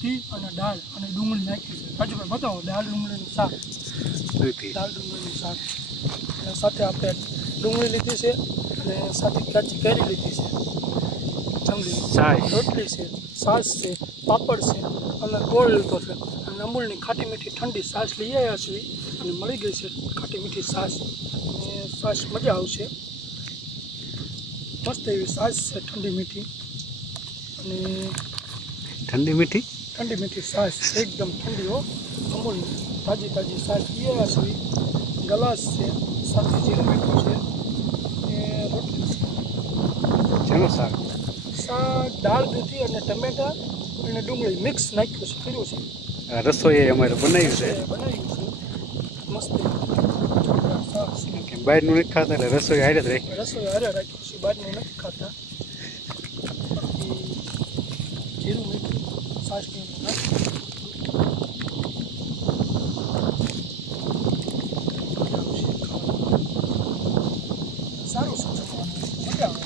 દૂધી અને દાળ અને ડુંગળી નાખી છે. રાજુભાઈ બતાવો, દાળ ડુંગળીનું શાક. દાળ ડુંગળીનું શાક અને સાથે આપણે ડુંગળી લીધી છે અને સાથે કાચી કેરી લીધી છે, રોટલી છે, છાશ છે, પાપડ છે અને ગોળ લીધો છે. અને અમૂલની ખાટી મીઠી ઠંડી છાશ લઈ આવ્યા છીએ અને મળી ગઈ છે ખાટી મીઠી છાશ. અને છાશ મજા આવશે, મસ્ત એવી છાશ છે ઠંડી મીઠી. અને ઠંડી મીઠી છાશ એકદમ ઠંડી હો, અમૂલની તાજી છાશ લઈ આવ્યા છીએ. ગ્લાસ છે, સાથે જીરું મીઠું છે અને રોટલી છે. શેનું શાક? દાળ દૂધી અને ટમેટા અને ડુંગળી મિક્સ નાખ્યું છે, કર્યું છે. રસોઈ અમારે બનાવ્યું છે મસ્ત. બહારનું નથી ખાતા એટલે રસોઈ હારે જ રાખી. રસોઈ હારે રાખ્યું છે, બહારનું નથી ખાતા. જીરું મીઠું છાશની સારું છે, મજા આવે.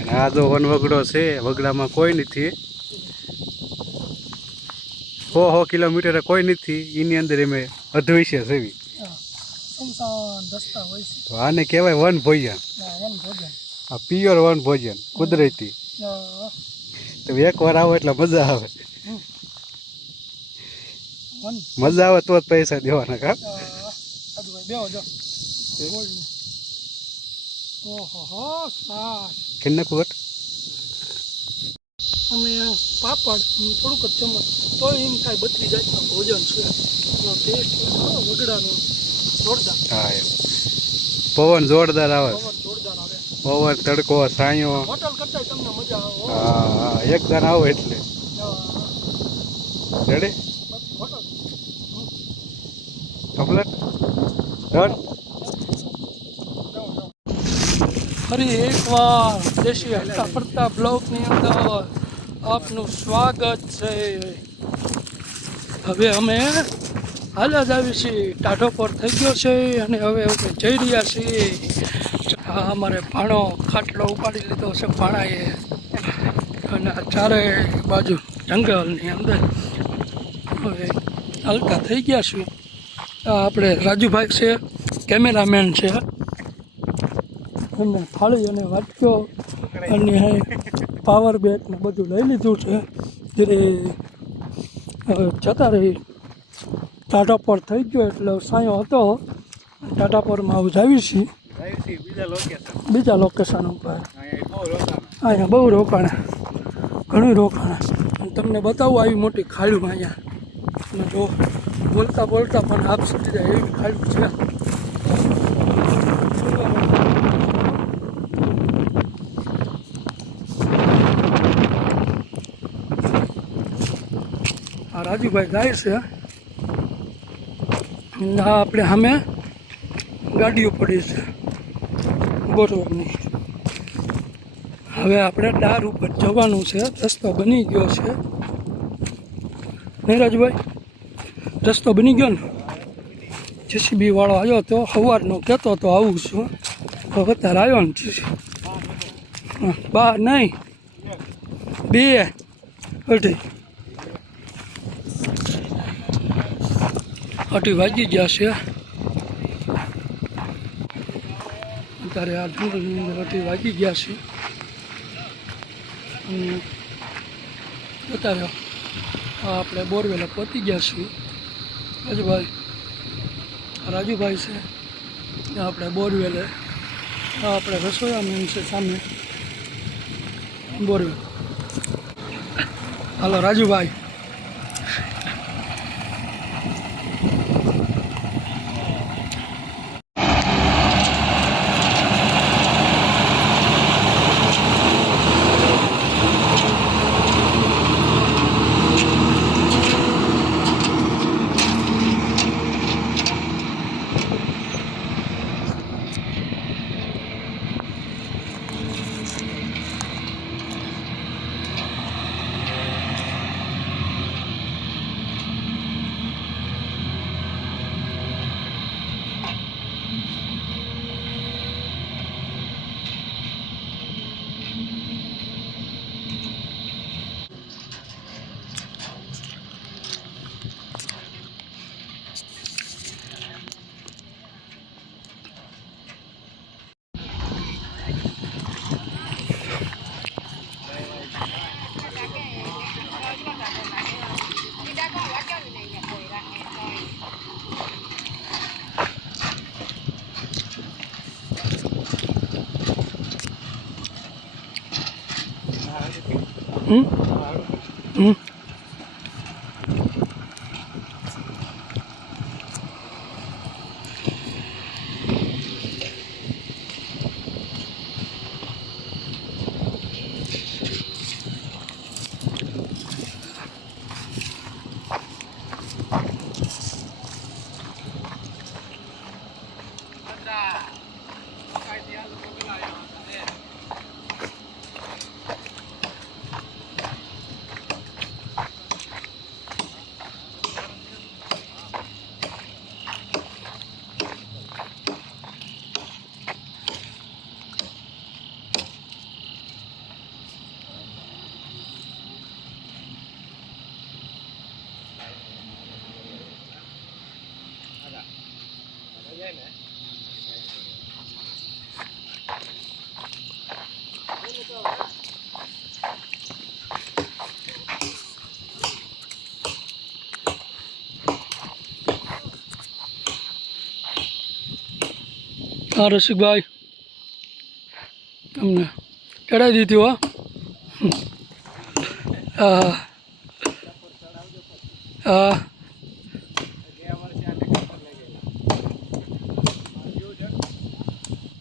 અને આ જો વનવગડો છે, વગડામાં કોઈ નથી. 100 કિલોમીટર કોઈ નથી. એની અંદર અમે અધવૈશ્ય સેવી. સુમસાન રસ્તા હોય છે. તો આને કહેવાય વન ભોજન. આ પ્યોર વન ભોજન, કુદરતી. તો એકવાર આવો એટલે મજા આવે. મજા આવે તો જ પૈસા દેવાના. કા કેટલા કુટ અમે પાપડ થોડુંક જ ચમચ તો એમ થાય 32 જાતના ભોજન છે. એનો ટેસ્ટ વગડાનો જોરદાર. હા, પવન જોરદાર આવે. જોરદાર આવે. પવન, તડકો, સાયો. હોટલ કરતા તમને મજા આવે. હા, એકદમ આવો એટલે રેડી. Hotel complete done. ફરી એકવાર દેશી હરતા ફરતા બ્લોગની અંદર આપનું સ્વાગત છે. હવે અમે હાલ જ આવી છીએ, ટાઢો પર થઈ ગયો છે અને હવે અમે જઈ રહ્યા છીએ. હા, અમારે ભાણો ખાટલો ઉપાડી લીધો છે ભાણાએ અને ચારે બાજુ જંગલની અંદર હવે હલકા થઈ ગયા છીએ. આપણે રાજુભાઈ છે, કેમેરામેન છે, અને થાળી અને વાટક્યો અને પાવર બેંક ને બધું લઈ લીધું છે. જ્યારે જતા રહી, ટાટા પર થઈ ગયો એટલે સાયો હતો. ટાટા પરમાં આવું જાવી છીએ બીજા લોકેશન ઉપર. અહીંયા બહુ રોકાણ, ઘણું રોકાણ. અને તમને બતાવું આવી મોટી ખાડું અહીંયા. અને જો બોલતા પણ આપ સુધી જાય એવી ખાડું છે. આ રાજુભાઈ જાય છે. આપણે સામે ગાડીઓ પડી છે બોરવડની. હવે આપણે ડાર ઉપર જવાનું છે. રસ્તો બની ગયો છે નહીં રાજુભાઈ? રસ્તો બની ગયો ને? જેસીબી વાળો આવ્યો તો સવારનો કહેતો તો આવું છું, તો અત્યારે આવ્યો ને બા નહીં 2 અઢી વાગી ગયા છે. અત્યારે આ જંગલની અંદર 2 વાગી ગયા છે. અત્યારે આપણે બોરવેલે પહોંચી ગયા છીએ. રાજુભાઈ છે આપણે બોરવેલે. આપણે રસોયા મેન છે સામે બોરવેલ. હાલો રાજુભાઈ. હમ હમ હા રસિકભાઈ તમને ચડાવી દીધી હો હા હા